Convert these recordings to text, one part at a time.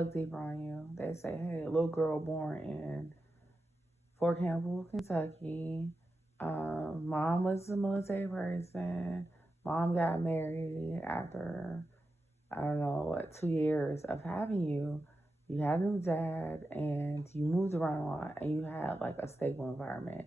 look deeper on you. They say, hey, a little girl born in Fort Campbell, Kentucky. Mom was a military person. Mom got married after, I don't know, what, 2 years of having you. You had a new dad and you moved around a lot and you had like a stable environment.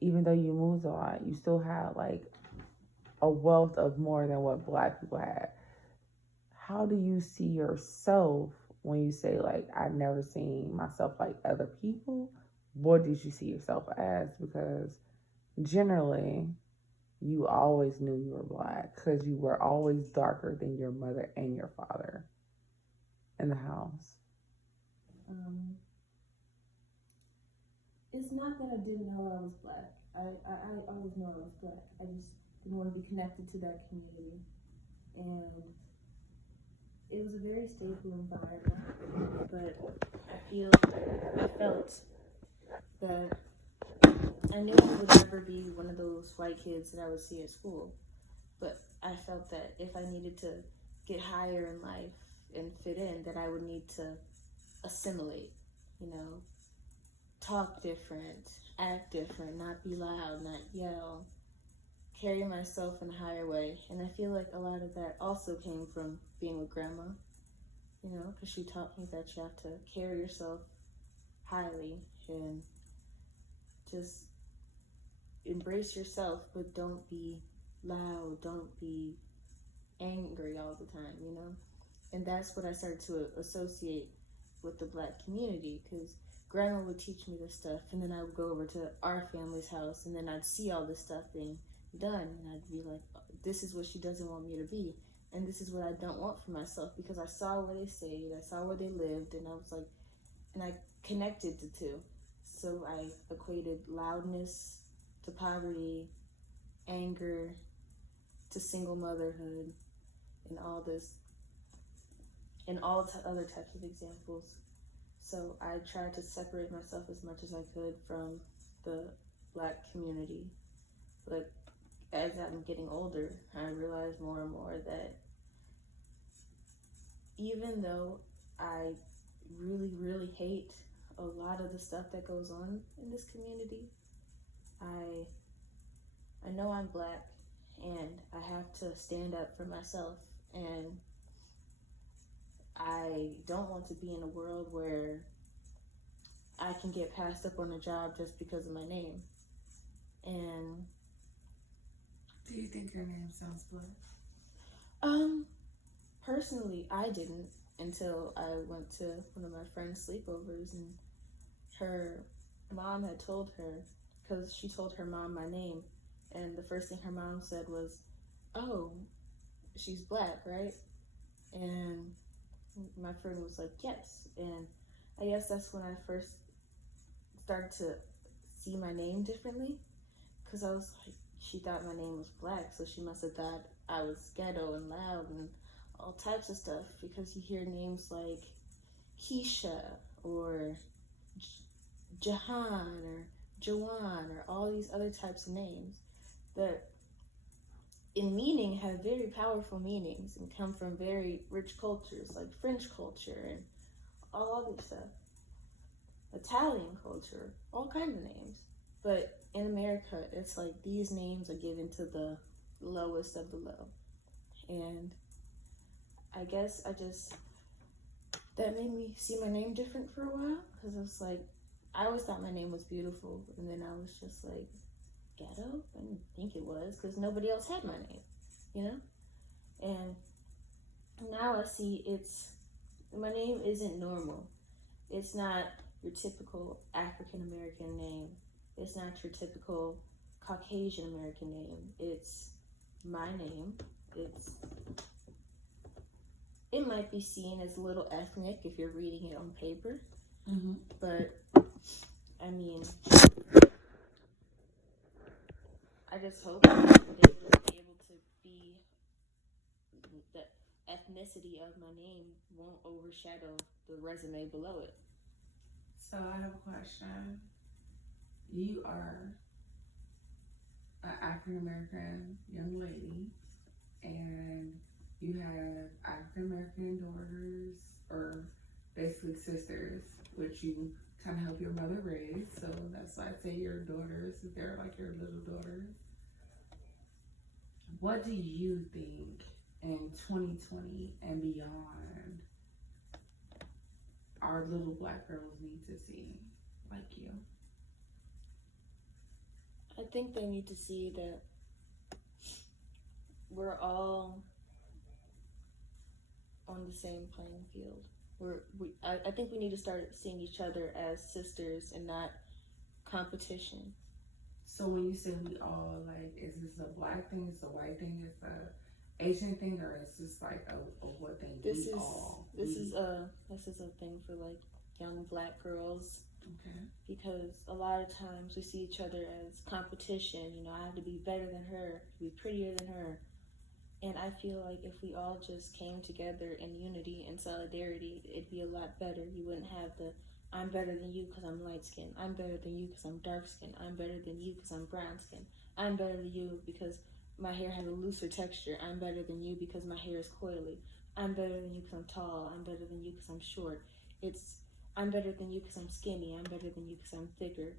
Even though you moved a lot, you still had like a wealth of more than what black people had. How do you see yourself when you say like I've never seen myself like other people? What did you see yourself as? Because generally you always knew you were black because you were always darker than your mother and your father in the house. Um, it's not that I didn't know I was black. I always knew I was black. I just didn't want to be connected to that community. And it was a very stable environment, but I felt that I knew I would never be one of those white kids that I would see at school. But I felt that if I needed to get higher in life and fit in, that I would need to assimilate, you know, talk different, act different, not be loud, not yell, carry myself in a higher way. And I feel like a lot of that also came from being with grandma, you know, because she taught me that you have to carry yourself highly and just embrace yourself, but don't be loud, don't be angry all the time, you know? And that's what I started to associate with the black community, because grandma would teach me this stuff, and then I would go over to our family's house, and then I'd see all this stuff being done, and I'd be like, this is what she doesn't want me to be, and this is what I don't want for myself, because I saw where they stayed, I saw where they lived, and I was like, and I connected the two. So I equated loudness to poverty, anger to single motherhood, and all this, and all other types of examples. So I tried to separate myself as much as I could from the black community. But as I'm getting older, I realize more and more that even though I really, really hate a lot of the stuff that goes on in this community, I know I'm black and I have to stand up for myself, and I don't want to be in a world where I can get passed up on a job just because of my name. And Do you think your name sounds black? Personally, I didn't until I went to one of my friend's sleepovers, and her mom had told her, because she told her mom my name, and the first thing her mom said was, "Oh, she's black, right?" And my friend was like, "Yes." And I guess that's when I first started to see my name differently, because I was like, she thought my name was black, so she must have thought I was ghetto and loud and all types of stuff, because you hear names like Keisha or Jahan or Jawan or all these other types of names that in meaning have very powerful meanings and come from very rich cultures like French culture and all other stuff, Italian culture, all kinds of names. But in America, it's like these names are given to the lowest of the low. And I guess that made me see my name different for a while, because I was like, I always thought my name was beautiful, and then I was just like, ghetto? I didn't think it was, because nobody else had my name, you know? And now I see my name isn't normal. It's not your typical African American name. It's not your typical Caucasian American name. It's my name. It might be seen as a little ethnic if you're reading it on paper, but I mean, I just hope that it will be able to be, the ethnicity of my name won't overshadow the resume below it. So I have a question. You are an African American young lady, and you have African American daughters, or basically sisters, which you kind of help your mother raise. So that's why I say your daughters, they're like your little daughters. What do you think in 2020 and beyond our little black girls need to see like you? I think they need to see that we're all on the same playing field. I think we need to start seeing each other as sisters and not competition. So when you say we all, like, is this a black thing, is a white thing, is a Asian thing, or is this like a what thing? This is a thing for like young black girls. Okay. Because a lot of times we see each other as competition. You know, I have to be better than her, be prettier than her. And I feel like if we all just came together in unity and solidarity, it'd be a lot better. You wouldn't have the I'm better than you because I'm light skinned. I'm better than you because I'm dark skinned. I'm better than you because I'm brown skinned. I'm better than you because my hair has a looser texture. I'm better than you because my hair is coily. I'm better than you because I'm tall. I'm better than you because I'm short. I'm better than you because I'm skinny. I'm better than you because I'm thicker.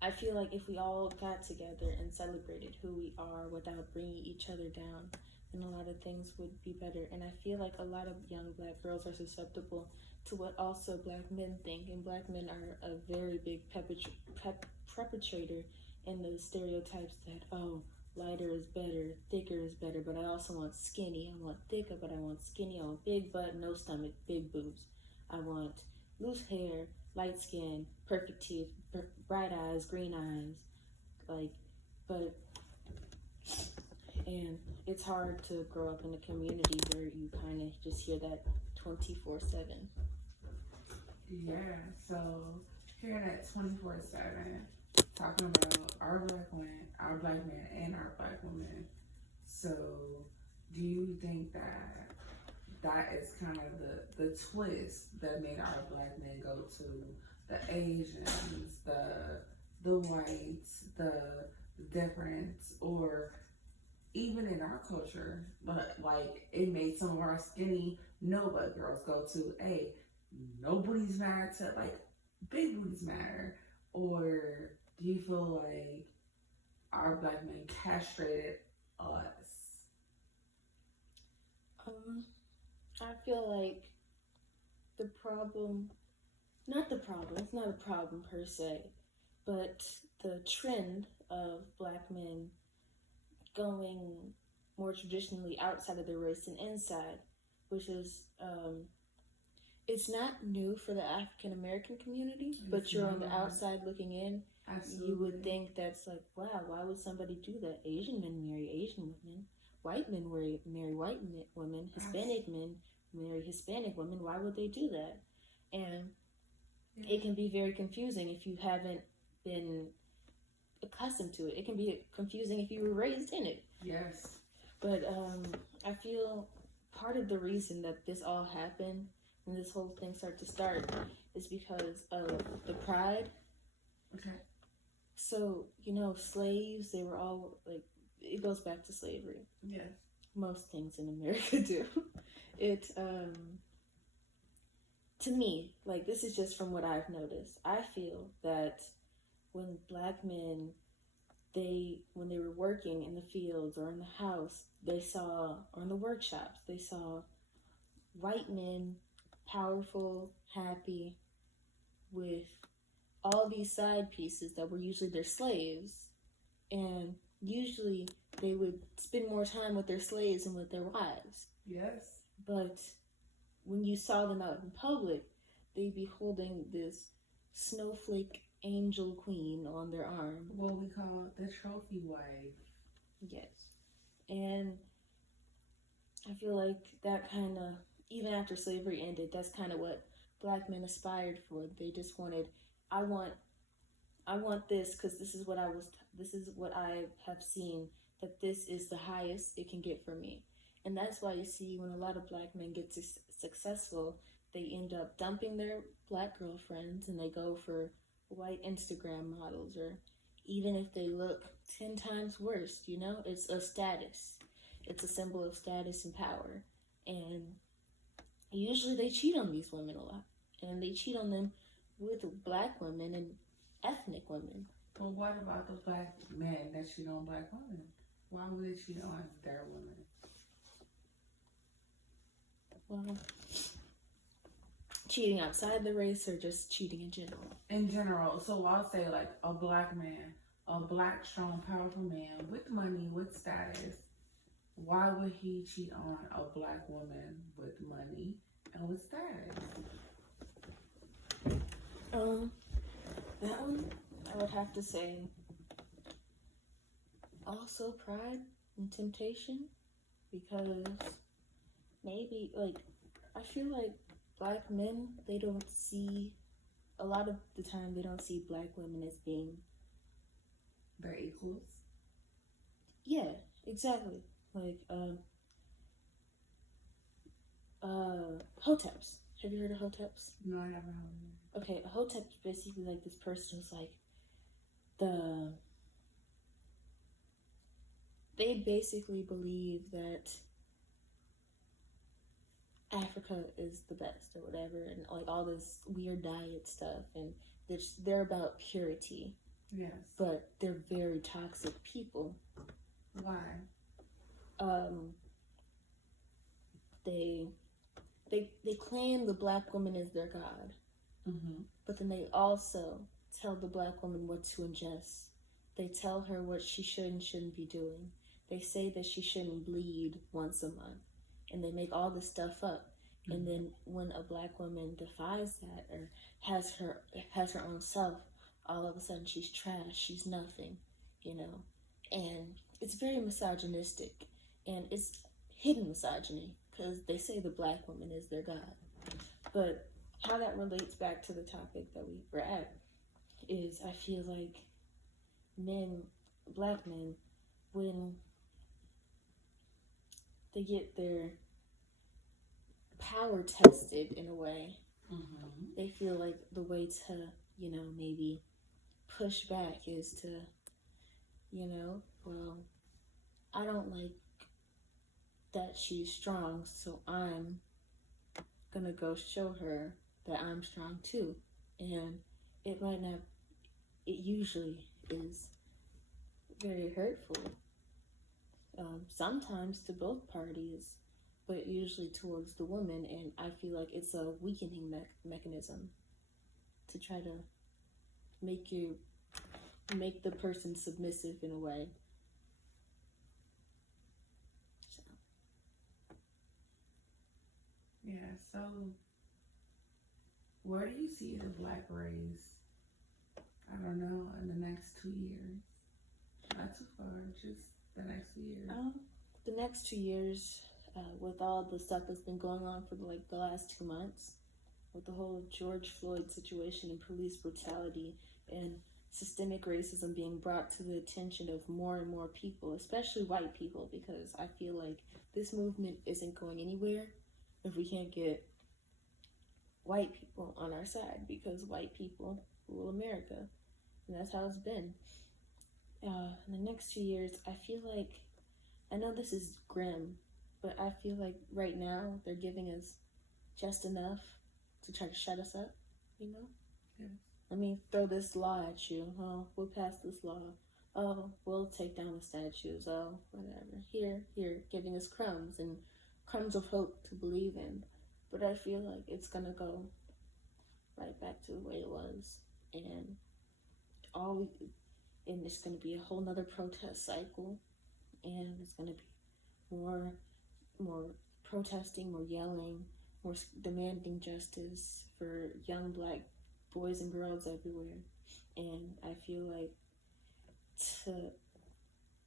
I feel like if we all got together and celebrated who we are without bringing each other down, then a lot of things would be better. And I feel like a lot of young black girls are susceptible to what also black men think. And black men are a very big perpetrator in the stereotypes that, oh, lighter is better, thicker is better, but I also want skinny. I want thicker, but I want skinny. I want big butt, no stomach, big boobs. I want loose hair, light skin, perfect teeth, bright eyes, green eyes, and it's hard to grow up in a community where you kind of just hear that 24/7. Yeah, so hearing that 24/7, talking about our black men, and our black women. So do you think that is kind of the twist that made our black men go to the Asians, the whites, the difference, or even in our culture, but like it made some of our skinny no butt girls go to, hey, no booties matter to like big booties matter? Or do you feel like our black men castrated us? I feel like it's not a problem per se, but the trend of black men going more traditionally outside of their race and inside, which is, it's not new for the African American community, but you're on the outside looking in. Absolutely. You would think that's like, wow, why would somebody do that? Asian men marry Asian women. White men marry white women. Hispanic men marry Hispanic women. Why would they do that? And it can be very confusing if you haven't been accustomed to it. It can be confusing if you were raised in it. Yes. But I feel part of the reason that this all happened and this whole thing started to start is because of the pride. Okay. So, slaves, they were all like, it goes back to slavery. Yes. Most things in America do. To me, like, this is just from what I've noticed. I feel that when black men, when they were working in the fields or in the house, or in the workshops, they saw white men, powerful, happy, with all these side pieces that were usually their slaves, and usually they would spend more time with their slaves than with their wives. Yes. But when you saw them out in public, they'd be holding this snowflake angel queen on their arm. What we call the trophy wife. Yes. And I feel like that kind of, even after slavery ended, that's kind of what black men aspired for. They just wanted, I want this because this is what I have seen, that this is the highest it can get for me. And that's why you see when a lot of black men get successful, they end up dumping their black girlfriends and they go for white Instagram models, or even if they look 10 times worse, it's a status. It's a symbol of status and power. And usually they cheat on these women a lot, and they cheat on them with black women and ethnic women. But what about the black men that cheat on black women? Why would they cheat on their women? Well, cheating outside the race or just cheating in general? In general. So I'll say like a black man, a black, strong, powerful man with money, with status. Why would he cheat on a black woman with money and with status? That one, I would have to say also pride and temptation, because maybe, like, I feel like black men, they don't see, a lot of the time, they don't see black women as being their equals. Yeah, exactly. Like, hoteps. Have you heard of hoteps? No, I haven't heard of it. Okay, a hotep is basically like this person who's like they basically believe that Africa is the best or whatever, and like all this weird diet stuff, and they're about purity. Yes. But they're very toxic people. Why? They claim the black woman is their god. Mm-hmm. But then they also tell the black woman what to ingest. They tell her what she should and shouldn't be doing. They say that she shouldn't bleed once a month. And they make all this stuff up. Mm-hmm. And then when a black woman defies that or has her own self, all of a sudden she's trash, she's nothing, you know. And it's very misogynistic. And it's hidden misogyny, because they say the black woman is their god. But how that relates back to the topic that we were at is, I feel like black men, when they get their power tested in a way, mm-hmm. they feel like the way to, maybe push back is to, well, I don't like that she's strong, so I'm gonna go show her that I'm strong too. And it usually is very hurtful. Sometimes to both parties, but usually towards the woman, and I feel like it's a weakening mechanism to try to make the person submissive in a way. So. Yeah, so where do you see the black race, I don't know, in the next 2 years? Not too far, just the next 2 years. The next 2 years, with all the stuff that's been going on for the last 2 months, with the whole George Floyd situation and police brutality and systemic racism being brought to the attention of more and more people, especially white people, because I feel like this movement isn't going anywhere if we can't get white people on our side, because white people rule America, and that's how it's been. In the next 2 years, I feel like, I know this is grim, but I feel like right now they're giving us just enough to try to shut us up, you know? Yes. Let me throw this law at you. Oh, we'll pass this law. Oh, we'll take down the statues. Oh, whatever. Here, giving us crumbs and crumbs of hope to believe in. But I feel like it's gonna go right back to the way it was, and it's gonna be a whole nother protest cycle, and it's gonna be more protesting, more yelling, more demanding justice for young black boys and girls everywhere. And I feel like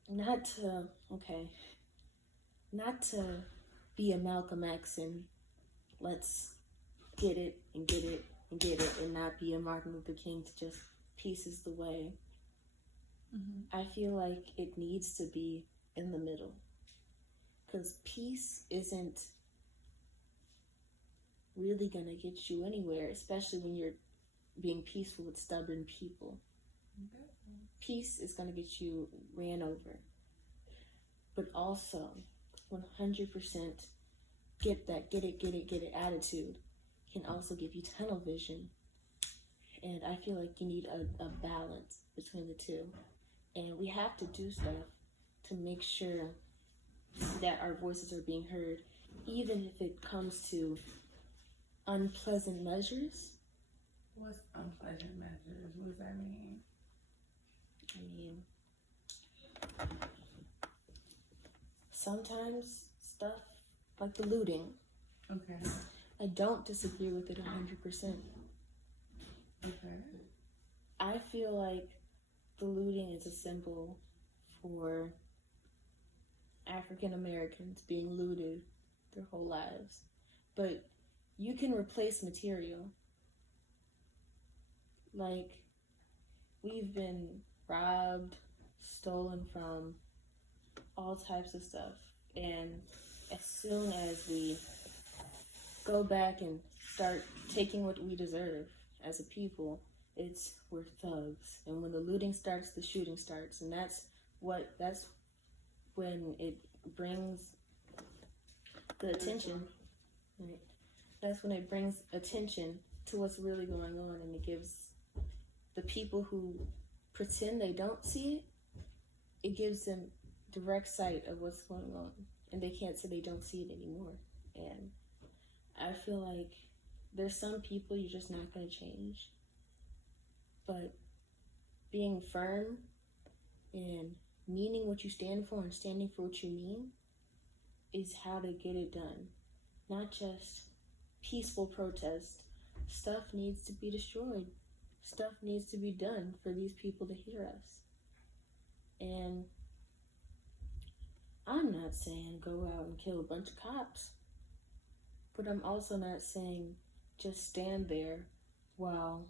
not to be a Malcolm X and let's get it and get it and get it, and not be a Martin Luther King to just pieces the way. Mm-hmm. I feel like it needs to be in the middle, because peace isn't really gonna get you anywhere, especially when you're being peaceful with stubborn people. Okay. Peace is gonna get you ran over, but also 100% get it attitude can also give you tunnel vision. And I feel like you need a balance between the two. And we have to do stuff to make sure that our voices are being heard, even if it comes to unpleasant measures. What's unpleasant measures? What does that mean? I mean, sometimes stuff like the looting. Okay. I don't disagree with it 100%. Okay. I feel like the looting is a symbol for African Americans being looted their whole lives. But you can replace material. Like, we've been robbed, stolen from, all types of stuff. And as soon as we go back and start taking what we deserve as a people, we're thugs. And when the looting starts, the shooting starts. And that's when it brings the attention. Right? That's when it brings attention to what's really going on, and it gives the people who pretend they don't see it gives them direct sight of what's going on, and they can't say they don't see it anymore. And I feel like there's some people you're just not going to change, but being firm and meaning what you stand for and standing for what you mean is how to get it done. Not just peaceful protest. Stuff needs to be destroyed. Stuff needs to be done for these people to hear us. And I'm not saying go out and kill a bunch of cops, but I'm also not saying just stand there while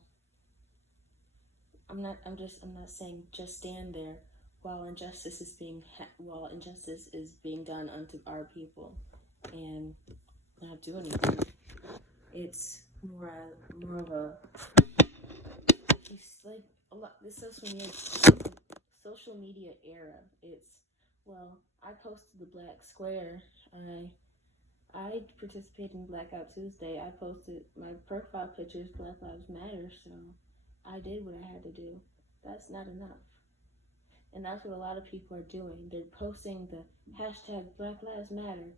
I'm not saying just stand there while injustice is being done unto our people and not do anything. It's more of a, it's like a lot, this social media era. I posted the Black Square. I participated in Blackout Tuesday. I posted my profile pictures, Black Lives Matter, so I did what I had to do. That's not enough. And that's what a lot of people are doing. They're posting the hashtag Black Lives Matter,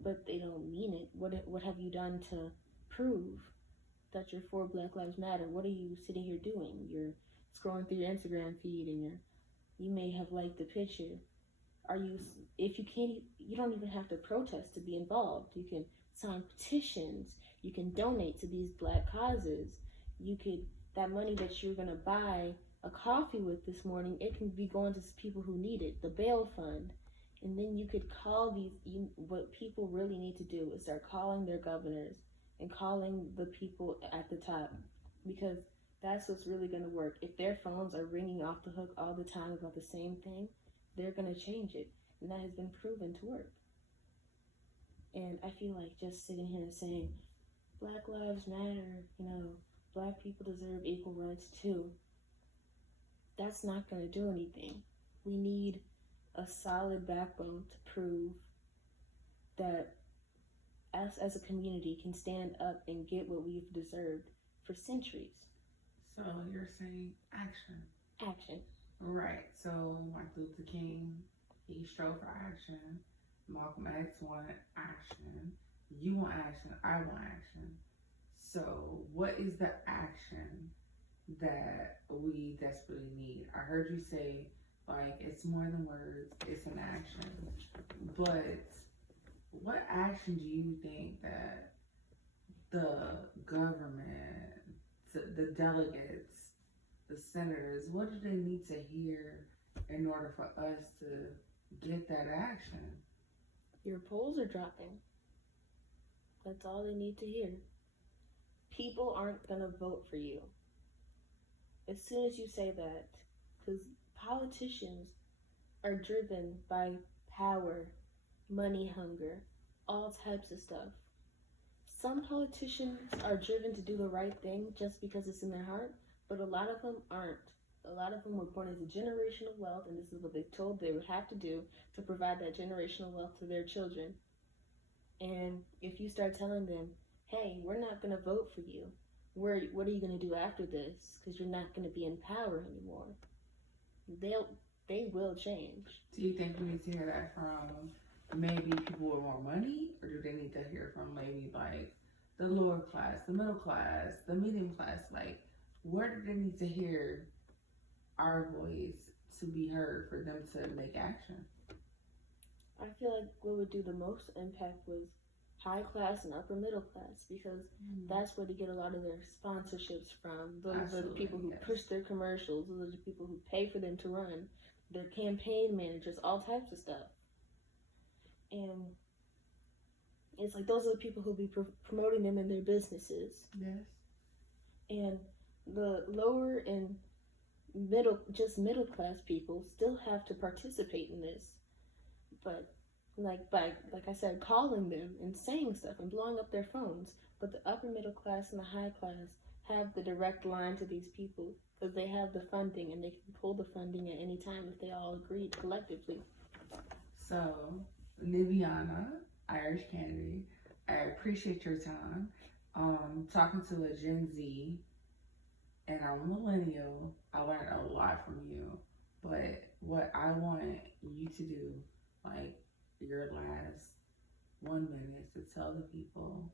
but they don't mean it. What have you done to prove that you're for Black Lives Matter? What are you sitting here doing? You're scrolling through your Instagram feed and you may have liked the picture. You don't even have to protest to be involved. You can sign petitions. You can donate to these Black causes. That money that you're gonna buy a coffee with this morning, it can be going to people who need it, the bail fund. And then you could call what people really need to do is start calling their governors and calling the people at the top, because that's what's really going to work. If their phones are ringing off the hook all the time about the same thing, they're going to change it. And that has been proven to work. And I feel like just sitting here and saying, Black Lives Matter, Black people deserve equal rights too, that's not going to do anything. We need a solid backbone to prove that us as a community can stand up and get what we've deserved for centuries. So you're saying action. Action. Right. So Martin Luther King, he strove for action. Malcolm X wanted action. You want action. I want action. So what is the action that we desperately need? I heard you say, like, it's more than words, it's an action. But what action do you think that the government, the delegates, the senators, what do they need to hear in order for us to get that action? Your polls are dropping. That's all they need to hear. People aren't going to vote for you. As soon as you say that, because politicians are driven by power, money hunger, all types of stuff. Some politicians are driven to do the right thing just because it's in their heart, but a lot of them aren't. A lot of them were born into generational wealth, and this is what they told they would have to do to provide that generational wealth to their children. And if you start telling them, hey, we're not going to vote for you, what are you going to do after this? Because you're not going to be in power anymore. They will change. Do you think we need to hear that from maybe people with more money, or do they need to hear from maybe like the lower class, the middle class, the medium class? Like, where do they need to hear our voice to be heard for them to make action? I feel like what would do the most impact was high class and upper middle class, because that's where they get a lot of their sponsorships from. Those are the people who push their commercials. Those are the people who pay for them to run. Their campaign managers, all types of stuff. And it's like those are the people who'll be promoting them in their businesses. Yes. And the lower and middle class people still have to participate in this. But like I said, calling them and saying stuff and blowing up their phones. But the upper middle class and the high class have the direct line to these people because they have the funding and they can pull the funding at any time if they all agree collectively. So, Niviana, Irish Candy, I appreciate your time. Talking to a Gen Z, and I'm a millennial, I learned a lot from you. But what I want you to do, like your last 1 minute, to tell the people,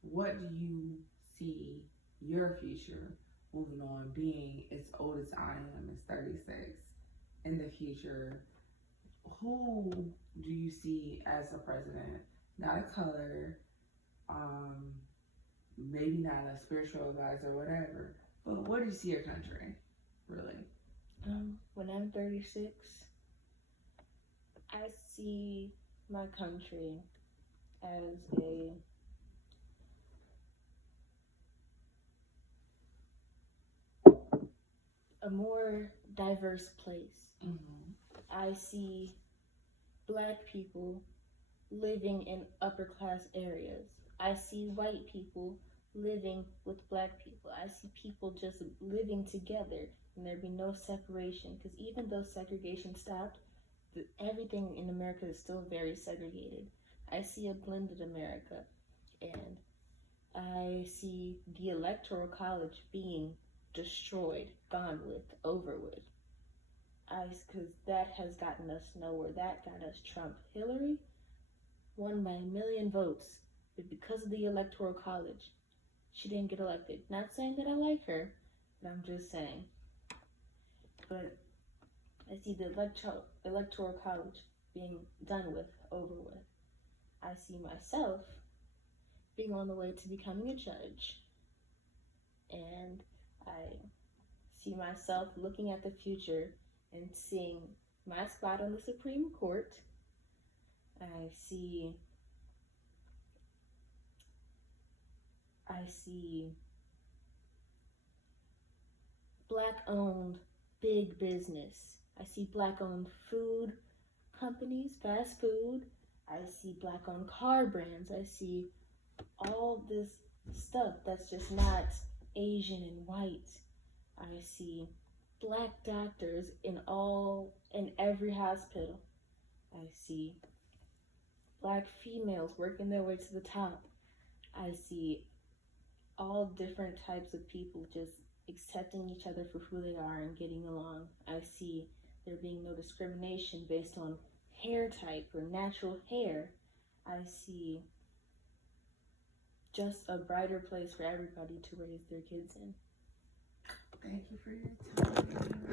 what do you see your future moving on, being as old as I am, as 36, in the future? Who do you see as a president? Not a color, maybe not a spiritual advisor, whatever, but what do you see your country, really? When I'm 36, I see my country as a more diverse place. Mm-hmm. I see Black people living in upper class areas. I see white people living with Black people. I see people just living together and there be no separation, because even though segregation stopped, everything in America is still very segregated. I see a blended America, and I see the Electoral College being destroyed, gone with, over with. Because that has gotten us nowhere. That got us Trump. Hillary won by 1 million votes, but because of the Electoral College, she didn't get elected. Not saying that I like her, but I'm just saying. But I see the Electoral College being done with, over with. I see myself being on the way to becoming a judge. And I see myself looking at the future and seeing my spot on the Supreme Court. I see Black-owned big business. I see Black-owned food companies, fast food. I see Black-owned car brands. I see all this stuff that's just not Asian and white. I see Black doctors in every hospital. I see Black females working their way to the top. I see all different types of people just accepting each other for who they are and getting along. I see there being no discrimination based on hair type or natural hair. I see just a brighter place for everybody to raise their kids in. Thank you for your time.